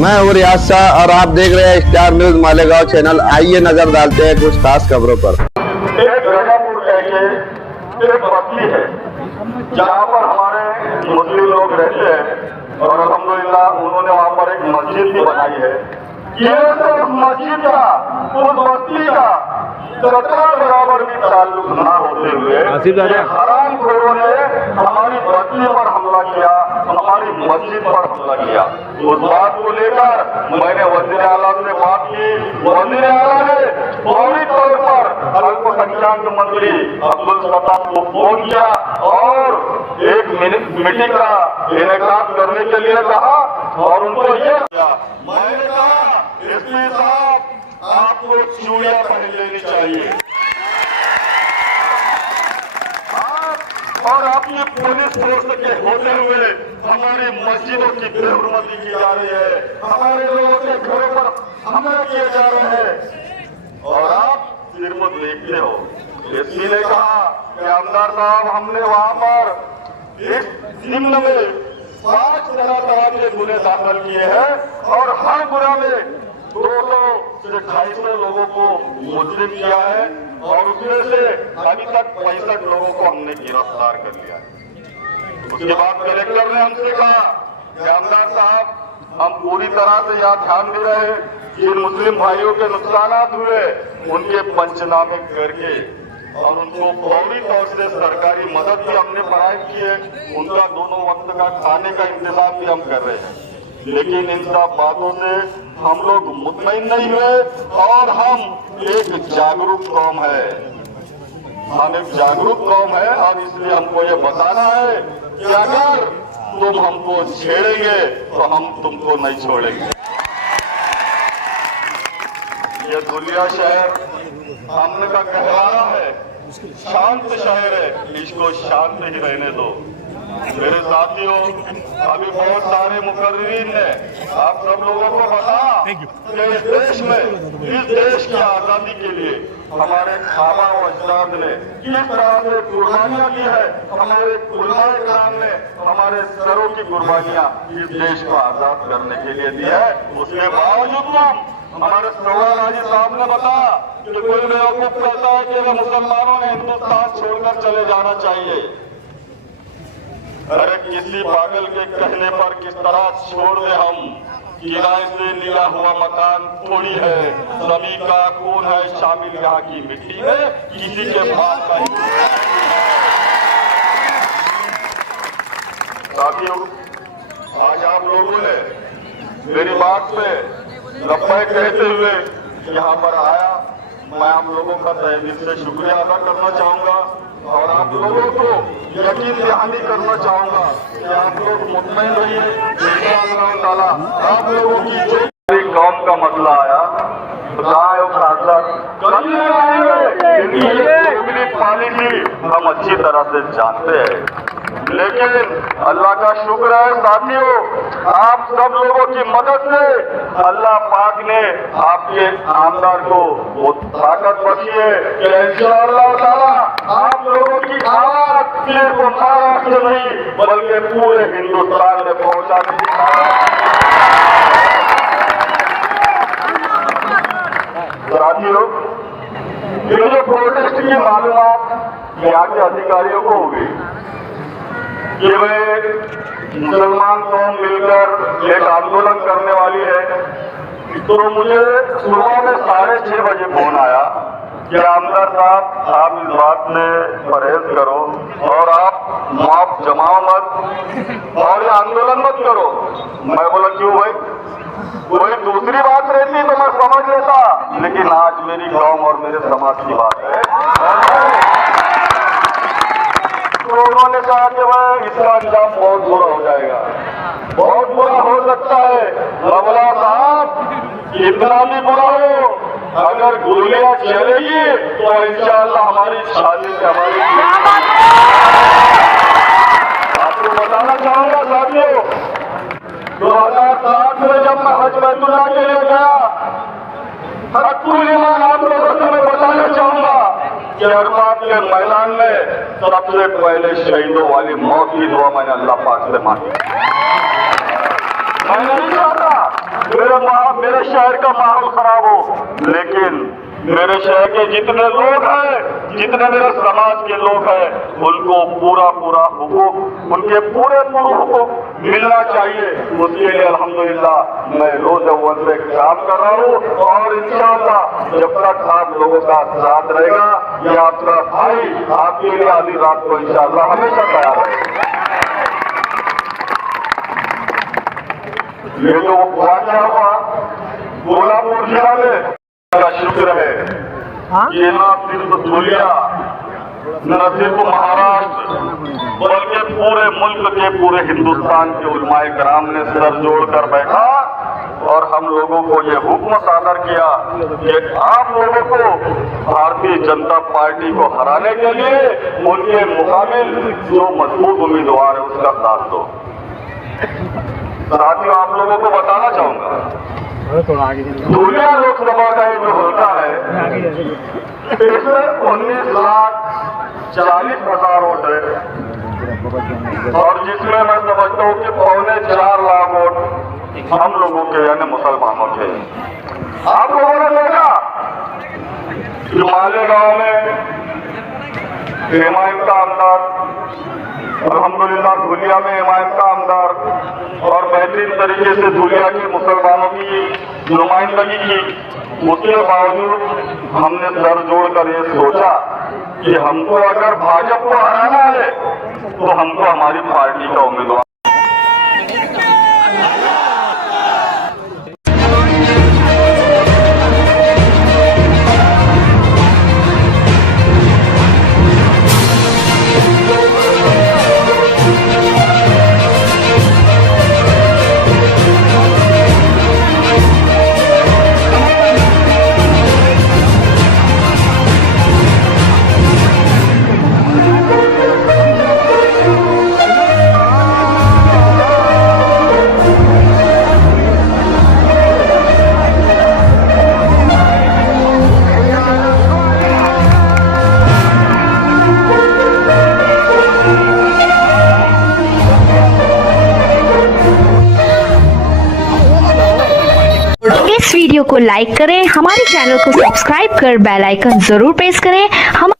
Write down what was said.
मैं हूँ रियाज शाह और आप देख रहे हैं स्टार न्यूज मालेगांव चैनल। आइए नजर डालते हैं कुछ खास खबरों पर। एक रजापुर करके एक बस्ती है जहाँ पर हमारे मुस्लिम लोग रहते हैं और अल्हम्दुलिल्लाह उन्होंने वहाँ पर एक मस्जिद भी बनाई है। ये तो उस मस्जिद का, उस बस्ती का कतरा बराबर भी ताल्लुक न होते हुए हरामखोरों ने हमारी बस्ती पर हमला किया, हमारी मस्जिद पर हमला किया। उस बात को लेकर मैंने वज़ीर आला से बात की। वज़ीर आला ने फौरी तौर पर अल्पसंख्यक मंत्री अब्दुल सत्तार को फोन किया और एक मीटिंग का इनेकाद करने के लिए कहा और उनको ये किया। मैंने कहा एसपी साहब आपको चूड़ियां पहन लेनी चाहिए और आपकी पुलिस फोर्स के होते हुए हमारी मस्जिदों की बेहुरमती की जा रही है, हमारे लोगों के घरों पर हमले किए जा रहे हैं और आप सिर्फ देखते हो। एसपी ने कहा कि आमदार साहब हमने वहां पर इस निम्न में 5 तरह के गुने दाखिल किए हैं और हर गुना में 200 से 250 लोगों को मुजरिम किया है और उसमें से अभी तक 65 लोगों को हमने गिरफ्तार कर लिया है। उसके बाद कलेक्टर ने हमसे कहा कि आमदार साहब हम पूरी तरह से यह ध्यान दे रहे हैं कि मुस्लिम भाइयों के नुकसान हुए उनके पंचनामे करके और उनको फौरी तौर से सरकारी मदद भी हमने फराहम की है, उनका दोनों वक्त का खाने का इंतजाम भी हम कर रहे हैं। लेकिन इन सब बातों से हम लोग मुतमईन नहीं हुए और हम एक जागरूक कौम है, हम एक जागरूक कौम है और इसलिए हमको ये बताना है कि अगर तुम हमको छेड़ेंगे तो हम तुमको नहीं छोड़ेंगे। ये धुलिया शहर हमने का कहलाना है, शांत शहर है, इसको शांत ही रहने दो। मेरे साथियों, अभी बहुत सारे मुकर्रीन ने आप सब लोगों को बताया कि इस देश में, इस देश की आजादी के लिए हमारे खाबा और अजदाद ने किस तरह से कुर्बानियां दी है, हमारे उलमाए कराम ने हमारे सरों की कुर्बानियां इस देश को आजाद करने के लिए दी है। उसके बावजूद हमारे सवाल हाजी साहब ने बताया कि कोई बेवकूफ कहता है कि मुसलमानों ने हिंदुस्तान छोड़कर चले जाना चाहिए। अरे किसी पागल के कहने पर किस तरह छोड़ दे हम? किराए से लिया हुआ मकान थोड़ी है, सभी का खून है शामिल यहाँ की मिट्टी में, किसी के पास का ही। साथियों, आज आप लोगों ने मेरी बात पे लब्बैक कहते हुए यहाँ पर आया, मैं आप लोगों का तहे दिल से शुक्रिया अदा करना चाहूंगा और आप लोगों को यकीन दहानी करना चाहूंगा कि आप लोग मुतमईन रहिए। इंशाअल्लाह ताला आप लोगों की जो कौम का मसला आया पॉलिसी हम अच्छी तरह से जानते हैं, लेकिन अल्लाह का शुक्र है साथियों, आप सब लोगों की मदद से अल्लाह पाक ने आपके आमदार को वो ताकत बख्शी है कि इंशाअल्लाह ताला आप लोगों की आवाज सिर्फ महाराष्ट्र नहीं बल्कि पूरे हिंदुस्तान में पहुंचाने की। साथियों, ये जो प्रोटेस्ट की मालूमात यहाँ के अधिकारियों को होगी कि वे मुसलमान कौम मिलकर एक आंदोलन करने वाली है, तो मुझे सुबह में 6:30 बजे फोन आया कि आमदार साहब आप इस बात में परहेज करो और आप माफ जमाओ मत और ये आंदोलन मत करो। मैं बोला क्यों भाई, कोई दूसरी बात रहती तो मैं समझ लेता, लेकिन आज मेरी कौम और मेरे समाज की बात है। तो उन्होंने कहा कि भाई इसका अंजाम बहुत बुरा हो जाएगा, बहुत बुरा हो सकता है। मौला साहब इतना भी बुरा हो, अगर गोलियां चलेगी तो इंशाअल्लाह हमारी शादी से हमारी। आपको बताना चाहूंगा साथियों, 2007 में जब मैं हज बैतुल्लाह के लिए गया, आप लोगों से मैं बताना चाहूंगा कि अरफात के मैदान में सबसे पहले शहीदों वाली मौत की दुआ मैंने अल्लाह पाक से मांगी। मैं नहीं चाहता कि मेरे शहर का माहौल खराब हो, लेकिन मेरे शहर के जितने लोग हैं, जितने मेरे समाज के लोग हैं, उनको पूरा पूरा हुकूक, उनके पूरे हुकूक मिलना चाहिए। उसके लिए अल्हम्दुलिल्लाह मैं रोज अव्वल से काम कर रहा हूँ और इंशाअल्लाह जब तक आप लोगों का साथ रहेगा, ये आपका भाई आपके लिए आधी रात को इंशाअल्लाह हमेशा तैयार रहेगा। ये जो वाक़या हुआ कोल्हापुर जिला में का शुक्र है, ये न सिर्फ धुलिया, न सिर्फ महाराष्ट्र, बल्कि पूरे मुल्क के, पूरे हिंदुस्तान के उलमाए कराम ने सर जोड़कर बैठा और हम लोगों को ये हुक्म सादर किया कि आप लोगों को भारतीय जनता पार्टी को हराने के लिए उनके मुकाबिल जो मजबूत उम्मीदवार है उसका साथ दो। साथियों, आप लोगों को बताना चाहूंगा, धुलिया लोकसभा का ये जो होता है, इसमें 19,40,000 वोट है और जिसमें मैं समझता हूँ कि 4.25 लाख वोट हम लोगों के यानी मुसलमानों के। आप लोगों ने देखा कि मालेगांव में हिमायत का आमदार, अल्हम्दुलिल्लाह धुलिया में हिमायत का आमदार और बेहतरीन तरीके से धुलिया के मुसलमानों की नुमाइंदगी की। उसके बावजूद हमने सर जोड़कर ये सोचा कि हमको अगर भाजपा को हराना है तो हमको हमारी पार्टी का उम्मीदवार इस वीडियो को लाइक करें, हमारे चैनल को सब्सक्राइब कर बेल आइकन जरूर प्रेस करें। हम